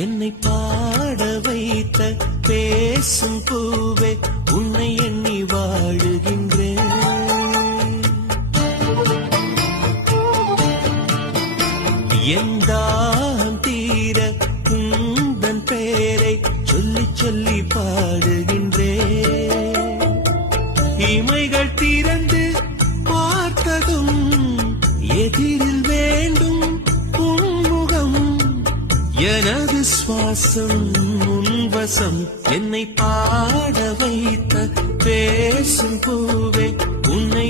என்னை பாட வைத்த பேசும் பூவே உன்னை எண்ணி வாழுகின்றேன். எந்தான் தீர உந்தன் பேரை சொல்லி சொல்லி பாடுகின்றேன். இமைகள் திறந்து பார்த்ததும் எதிரில் வேண்டும் உன்முகம். எனது சுவாசம் உன்வசம். என்னை பாட வைத்த பேசும் பூவே உன்னை